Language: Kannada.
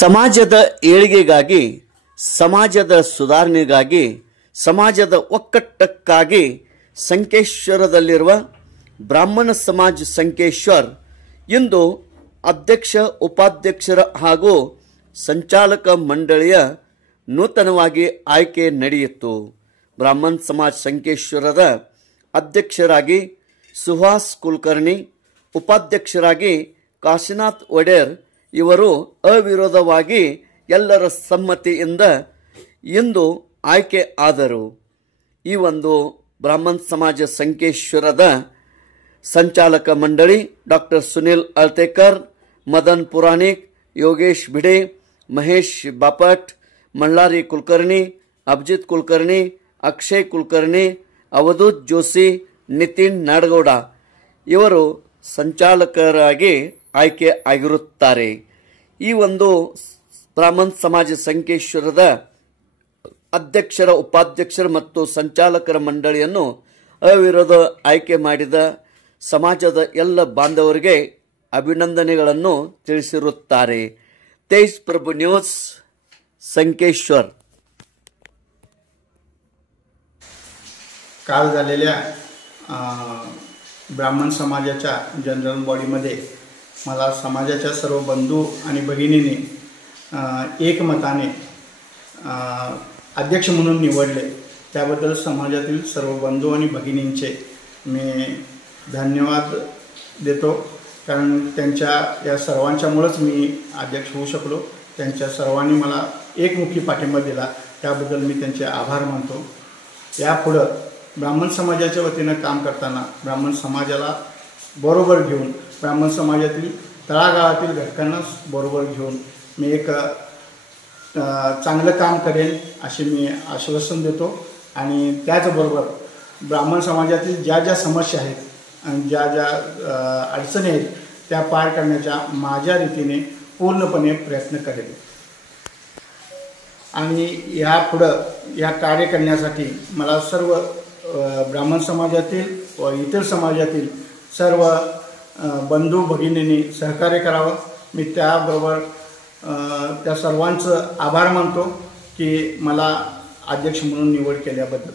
ಸಮಾಜದ ಏಳಿಗೆಗಾಗಿ, ಸಮಾಜದ ಸುಧಾರಣೆಗಾಗಿ, ಸಮಾಜದ ಒಕ್ಕಟ್ಟಕ್ಕಾಗಿ ಸಂಕೇಶ್ವರದಲ್ಲಿರುವ ಬ್ರಾಹ್ಮಣ ಸಮಾಜ ಸಂಕೇಶ್ವರ್ ಇಂದು ಅಧ್ಯಕ್ಷ, ಉಪಾಧ್ಯಕ್ಷರ ಹಾಗೂ ಸಂಚಾಲಕ ಮಂಡಳಿಯ ನೂತನವಾಗಿ ಆಯ್ಕೆ ನಡೆಯಿತು. ಬ್ರಾಹ್ಮಣ ಸಮಾಜ ಸಂಕೇಶ್ವರದ ಅಧ್ಯಕ್ಷರಾಗಿ ಸುಹಾಸ್ ಕುಲಕರ್ಣಿ, ಉಪಾಧ್ಯಕ್ಷರಾಗಿ ಕಾಶಿನಾಥ್ ಒಡೆಯರ್ ಇವರು ಅವಿರೋಧವಾಗಿ ಎಲ್ಲರ ಸಮ್ಮತಿಯಿಂದ ಇಂದು ಆಯ್ಕೆ ಆದರು. ಈ ಒಂದು ಬ್ರಾಹ್ಮಣ ಸಮಾಜ ಸಂಕೇಶ್ವರದ ಸಂಚಾಲಕ ಮಂಡಳಿ ಡಾಕ್ಟರ್ ಸುನಿಲ್ ಅಳ್ತೇಕರ್, ಮದನ್ ಪುರಾಣಿಕ್, ಯೋಗೇಶ್ ಭಿಡೆ, ಮಹೇಶ್ ಬಾಪಟ್, ಮಲ್ಲಾರಿ ಕುಲಕರ್ಣಿ, ಅಭಿಜಿತ್ ಕುಲಕರ್ಣಿ, ಅಕ್ಷಯ್ ಕುಲಕರ್ಣಿ, ಅವಧೂತ್ ಜೋಶಿ, ನಿತಿನ್ ನಾಡಗೌಡ ಇವರು ಸಂಚಾಲಕರಾಗಿ ಆಯ್ಕೆ ಆಗಿರುತ್ತಾರೆ. ಈ ಒಂದು ಬ್ರಾಹ್ಮಣ ಸಮಾಜ ಸಂಕೇಶ್ವರದ ಅಧ್ಯಕ್ಷರ, ಉಪಾಧ್ಯಕ್ಷರ ಮತ್ತು ಸಂಚಾಲಕರ ಮಂಡಳಿಯನ್ನು ಅವಿರೋಧ ಆಯ್ಕೆ ಮಾಡಿದ ಸಮಾಜದ ಎಲ್ಲ ಬಾಂಧವರಿಗೆ ಅಭಿನಂದನೆಗಳನ್ನು ತಿಳಿಸಿರುತ್ತಾರೆ. ತೇಜ್ ಪ್ರಭು ನ್ಯೂಸ್, संकेश्वर. काल झालेल्या ब्राह्मण समाजाच्या जनरल बॉडीमध्ये मला समाजाच्या सर्व बंधू आणि भगिनींनी एकमताने अध्यक्ष म्हणून निवडले. त्याबद्दल समाजातील सर्व बंधू आणि भगिनींचे मी धन्यवाद देतो, कारण त्यांच्या या सर्वांच्यामुळेच मी अध्यक्ष होऊ शकलो. त्यांच्या सर्वांनी मला एकमुखी पाठिंबा दिला, त्याबद्दल मी त्यांचे आभार मानतो. यापुढं ब्राह्मण समाजाच्या वतीनं काम करताना ब्राह्मण समाजाला बरोबर घेऊन, ब्राह्मण समाजातील तळागाळातील घटकांना बरोबर घेऊन मी एक चांगलं काम करेन असे मी आश्वासन देतो. आणि त्याचबरोबर ब्राह्मण समाजातील ज्या ज्या समस्या आहेत आणि ज्या ज्या अडचणी आहेत त्या पार करण्याच्या माझ्या रीतीने पूर्णपणे प्रयत्न करेन. आणि यापुढं या कार्य करण्यासाठी मला सर्व ब्राह्मण समाजातील व इतर समाजातील सर्व बंधू भगिनींनी सहकार्य करावं. मी त्याबरोबर त्या सर्वांचं आभार मानतो की मला अध्यक्ष म्हणून निवड केल्याबद्दल.